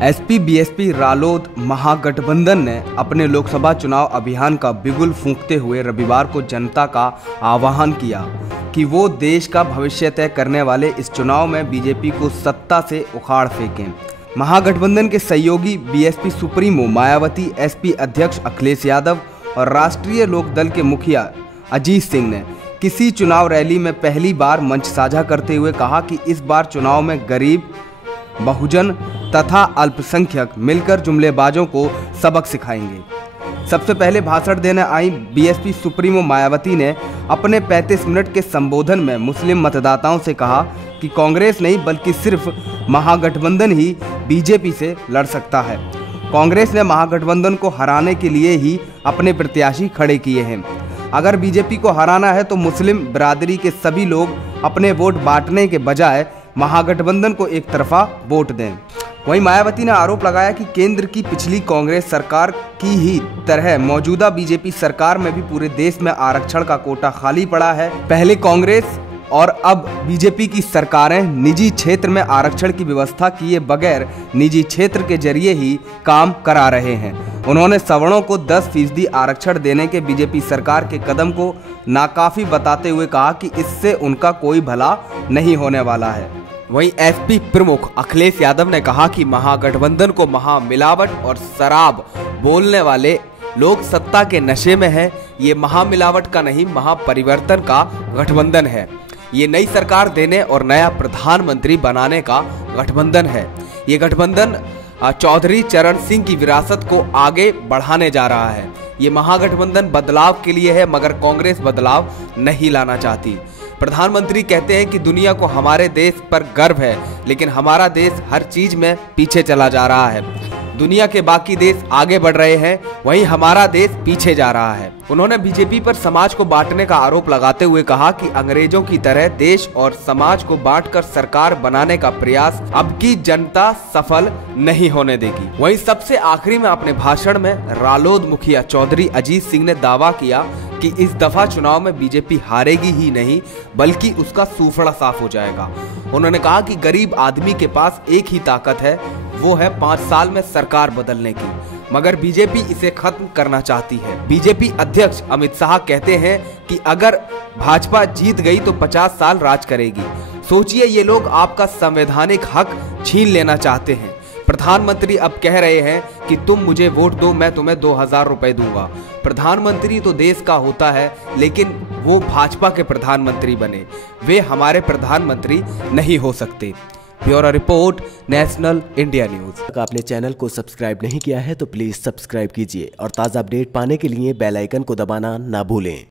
SP BSP रालोद महागठबंधन ने अपने लोकसभा चुनाव अभियान का बिगुल फूंकते हुए रविवार को जनता का आह्वान किया कि वो देश का भविष्य तय करने वाले इस चुनाव में बीजेपी को सत्ता से उखाड़ फेंकें। महागठबंधन के सहयोगी बीएसपी सुप्रीमो मायावती, एसपी अध्यक्ष अखिलेश यादव और राष्ट्रीय लोकदल के मुखिया अजीत सिंह ने किसी चुनाव रैली में पहली बार मंच साझा करते हुए कहा कि इस बार चुनाव में गरीब, बहुजन तथा अल्पसंख्यक मिलकर जुमलेबाजों को सबक सिखाएंगे। सबसे पहले भाषण देने आई बीएसपी सुप्रीमो मायावती ने अपने 35 मिनट के संबोधन में मुस्लिम मतदाताओं से कहा कि कांग्रेस नहीं बल्कि सिर्फ महागठबंधन ही बीजेपी से लड़ सकता है। कांग्रेस ने महागठबंधन को हराने के लिए ही अपने प्रत्याशी खड़े किए हैं। अगर बीजेपी को हराना है तो मुस्लिम बिरादरी के सभी लोग अपने वोट बांटने के बजाय महागठबंधन को एक तरफा वोट दें। वहीं मायावती ने आरोप लगाया कि केंद्र की पिछली कांग्रेस सरकार की ही तरह मौजूदा बीजेपी सरकार में भी पूरे देश में आरक्षण का कोटा खाली पड़ा है। पहले कांग्रेस और अब बीजेपी की सरकारें निजी क्षेत्र में आरक्षण की व्यवस्था किए बगैर निजी क्षेत्र के जरिए ही काम करा रहे हैं। उन्होंने सवर्णों को 10% आरक्षण देने के बीजेपी सरकार के कदम को नाकाफी बताते हुए कहा कि इससे उनका कोई भला नहीं होने वाला है। वहीं एसपी प्रमुख अखिलेश यादव ने कहा कि महागठबंधन को महामिलावट और शराब बोलने वाले लोग सत्ता के नशे में हैं। ये महामिलावट का नहीं, महापरिवर्तन का गठबंधन है। ये नई सरकार देने और नया प्रधानमंत्री बनाने का गठबंधन है। ये गठबंधन चौधरी चरण सिंह की विरासत को आगे बढ़ाने जा रहा है। ये महागठबंधन बदलाव के लिए है, मगर कांग्रेस बदलाव नहीं लाना चाहती। प्रधानमंत्री कहते हैं कि दुनिया को हमारे देश पर गर्व है, लेकिन हमारा देश हर चीज में पीछे चला जा रहा है। दुनिया के बाकी देश आगे बढ़ रहे हैं, वहीं हमारा देश पीछे जा रहा है। उन्होंने बीजेपी पर समाज को बांटने का आरोप लगाते हुए कहा कि अंग्रेजों की तरह देश और समाज को बांटकर सरकार बनाने का प्रयास अब की जनता सफल नहीं होने देगी। वहीं सबसे आखिरी में अपने भाषण में रालोद मुखिया चौधरी अजीत सिंह ने दावा किया कि इस दफा चुनाव में बीजेपी हारेगी ही नहीं बल्कि उसका सूफड़ा साफ हो जाएगा। उन्होंने कहा कि गरीब आदमी के पास एक ही ताकत है, वो है 5 साल में सरकार बदलने की, मगर बीजेपी इसे खत्म करना चाहती है। बीजेपी अध्यक्ष अमित शाह कहते हैं कि अगर भाजपा जीत गई तो 50 साल राज करेगी। सोचिए, ये लोग आपका संवैधानिक हक छीन लेना चाहते हैं। प्रधानमंत्री अब कह रहे हैं कि तुम मुझे वोट दो, मैं तुम्हें 2000 रुपए दूंगा। प्रधानमंत्री तो देश का होता है, लेकिन वो भाजपा के प्रधानमंत्री बने, वे हमारे प्रधानमंत्री नहीं हो सकते। Bureau report, national India news. अगर आपने चैनल को सब्सक्राइब नहीं किया है तो प्लीज सब्सक्राइब कीजिए और ताज़ा अपडेट पाने के लिए बेल आइकन को दबाना ना भूलें।